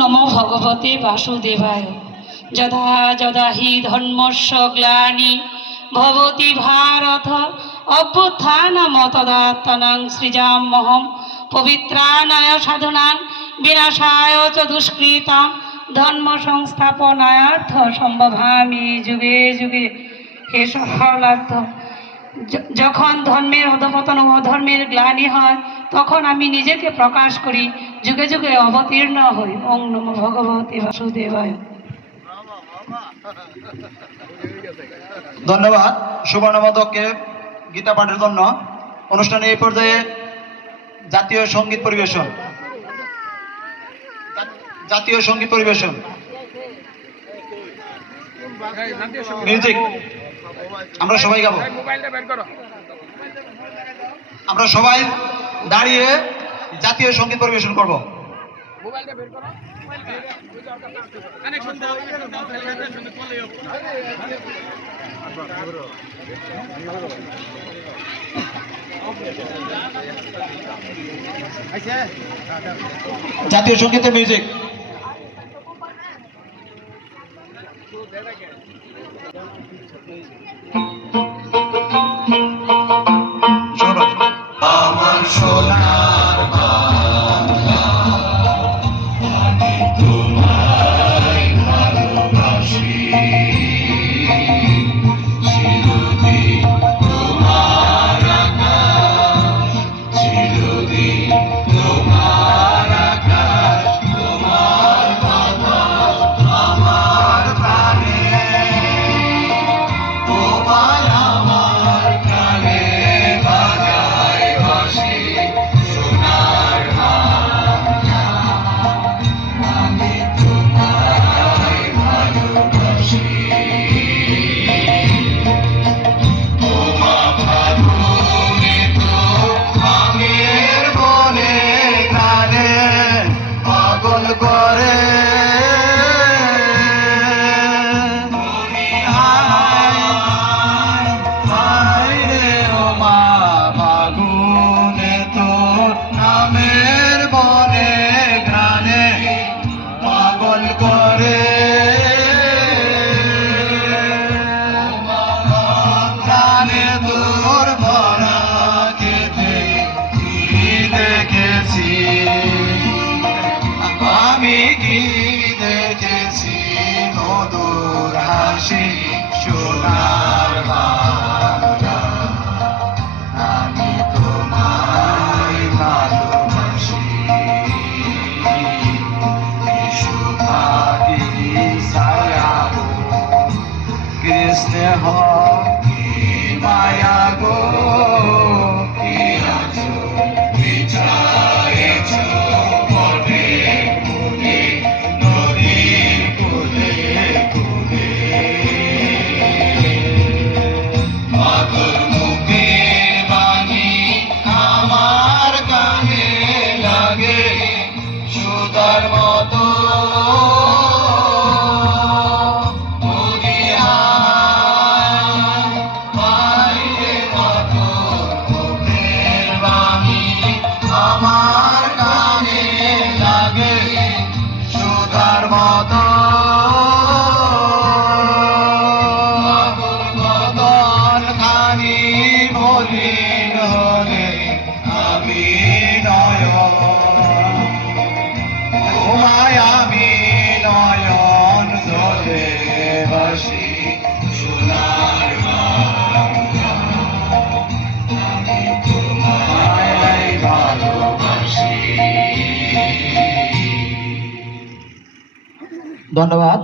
নমো ভগবতে বাসুদেবায়। যদা যদা হি ধর্মস্য গ্লানি ভবতি ভারত অভ্যুত্থানম তদাত্মনাং সৃজাম্যহম পবিত্রাণায় সাধুনাং বিনাশায় চ দুষ্কৃতাম ধর্ম সংস্থাপনার্থ সম্ভবামি যুগে যুগে। হে সফলার্থ, যখন ধর্মের অধপতন ও অধর্মের গ্লানি হয় তখন আমি নিজেকে প্রকাশ করি, যুগে যুগে অবতীর্ণ হই। ওং নমো ভগবতে বাসুদেবায়। ধন্যবাদ সুবর্ণমদককে গীতা পাঠের জন্য। অনুষ্ঠানে এই পর্যায়ে জাতীয় সঙ্গীত পরিবেশন মিউজিক আমরা সবাই গাবো। আমরা সবাই দাঁড়িয়ে জাতীয় সঙ্গীত পরিবেশন করব। জাতীয় সঙ্গীতের মিউজিক। আমার সোনার বাংলা, আমি তোমায় ভালোবাসি, চিরদিন তোমার আকাশ, চিরদিন তোমার আকাশ, তোমার বাতাস আমার প্রাণে, তোমায় আমার প্রাণে বাজায় বাঁশি সোনার বাংলা, আমি তোমায় ভালোবাসি। তোমা ফাগুনে তো আমের বনে গানে পাগল করে, ফাগুনে তোর নামের বনে ঘ্রাণে পাগল করে, প্রাণে তোর ভরা খেতে কি দেখেছি, আমি কি দেখেছি মধুর হাসি সোনার বাংলা, আমি তোমায় ভালোবাসি। সুভাগী ছায়া গো, কৃষ্ণ কি মায়া গো, কি আছো বিছায়েছ বনে কুলে, নদীর কুলে কুলে, মাতর মুখের বাণী আমার কানে লাগে সুতার মতো, বাইরে মাতর মুখের বাণী আমার কানে লাগে সুতার মতো, বদন খানি মলিন হলে আমি নয়ন, তোমায় আমি নয়ন জলে বাসি সোনার বাংলা, আমি তোমায় ভালোবাসি। ধন্যবাদ।